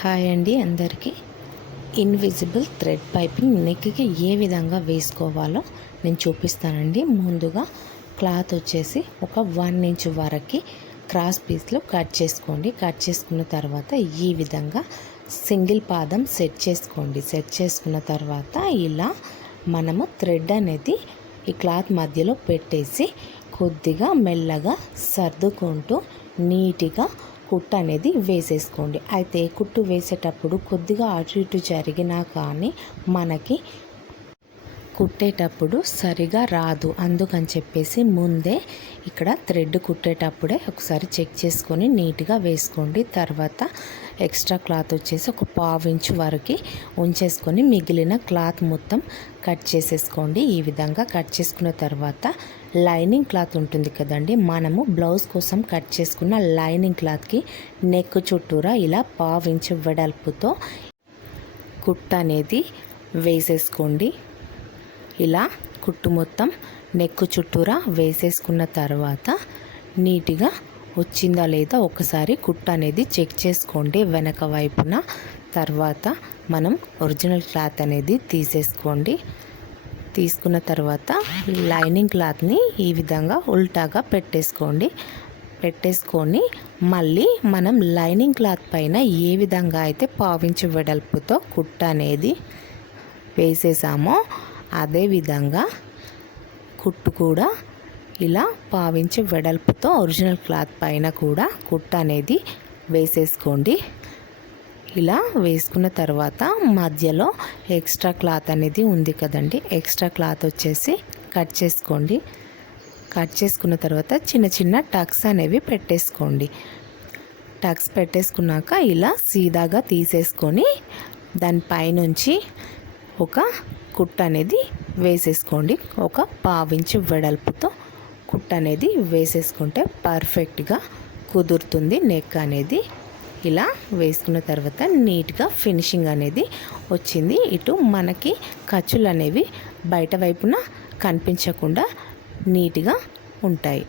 Hi అండి అందరికీ. Invisible thread piping నెక్కి ఏ విధంగా వేసుకోవాలో నేను చూపిస్తానండి. ముందుగా క్లాత్ వచ్చేసి ఒక 1 ఇంచ్ వరకు క్రాస్ పీస్లో కట్ చేసుకోండి. కట్ చేసుకున్న తర్వాత ఈ విధంగా సింగిల్ పాదం సెట్ చేసుకోండి. సెట్ చేసుకున్న తర్వాత ఇలా మనము థ్రెడ్ అనేది ఈ క్లాత్ మధ్యలో పెట్టేసి కొద్దిగా మెల్లగా సర్దుకుంటూ నీట్గా కుట్టు అనేది వేసేసుకోండి. అయితే కుట్టు వేసేటప్పుడు కొద్దిగా అటు ఇటు జరిగినా కానీ మనకి కుట్టేటప్పుడు సరిగా రాదు. అందుకని చెప్పేసి ముందే ఇక్కడ థ్రెడ్ కుట్టేటప్పుడే ఒకసారి చెక్ చేసుకొని నీట్గా వేసుకోండి. తర్వాత ఎక్స్ట్రా క్లాత్ వచ్చేసి ఒక 1/2 ఇంచ్ వరకు ఉంచేసుకొని మిగిలిన క్లాత్ మొత్తం కట్ చేసేసుకోండి. ఈ విధంగా కట్ చేసుకున్న తర్వాత లైనింగ్ క్లాత్ ఉంటుంది కదండి, మనము బ్లౌజ్ కోసం కట్ చేసుకున్న లైనింగ్ క్లాత్కి నెక్ చుట్టూరా ఇలా 1/2 ఇంచ్ వెడల్పుతో కుట్టు అనేది వేసేసుకోండి. ఇలా కుట్టు మొత్తం నెక్ చుట్టూరా వేసేసుకున్న తర్వాత నీట్గా వచ్చిందా లేదా ఒకసారి కుట్టు అనేది చెక్ చేసుకోండి వెనక వైపున. తర్వాత మనం ఒరిజినల్ క్లాత్ అనేది తీసేసుకోండి. తీసుకున్న తర్వాత లైనింగ్ క్లాత్ని ఈ విధంగా ఉల్టాగా పెట్టేసుకొని మళ్ళీ మనం లైనింగ్ క్లాత్ పైన ఏ విధంగా అయితే 1/2 ఇంచ్ వెడల్పుతో కుట్టు అనేది వేసేసామో అదే విధంగా కుట్టు కూడా ఇలా 1/2 ఇంచ్ వెడల్పుతో ఒరిజినల్ క్లాత్ పైన కూడా కుట్టు అనేది వేసేసుకోండి. ఇలా వేసుకున్న తర్వాత మధ్యలో ఎక్స్ట్రా క్లాత్ అనేది ఉంది కదండి, ఎక్స్ట్రా క్లాత్ వచ్చేసి కట్ చేసుకోండి. కట్ చేసుకున్న తర్వాత చిన్న చిన్న టక్స్ అనేవి పెట్టేసుకోండి. టక్స్ పెట్టేసుకున్నాక ఇలా సీదాగా తీసేసుకొని దానిపైనుంచి ఒక కుట్టు అనేది వేసేసుకోండి. ఒక 1/2 ఇంచ్ వెడల్పుతో కుట్టు అనేది వేసేసుకుంటే పర్ఫెక్ట్గా కుదురుతుంది నెక్ అనేది. ఇలా వేసుకున్న తర్వాత నీట్గా ఫినిషింగ్ అనేది వచ్చింది. ఇటు మనకి ఖర్చులు అనేవి బయట వైపున కనిపించకుండా నీట్గా ఉంటాయి.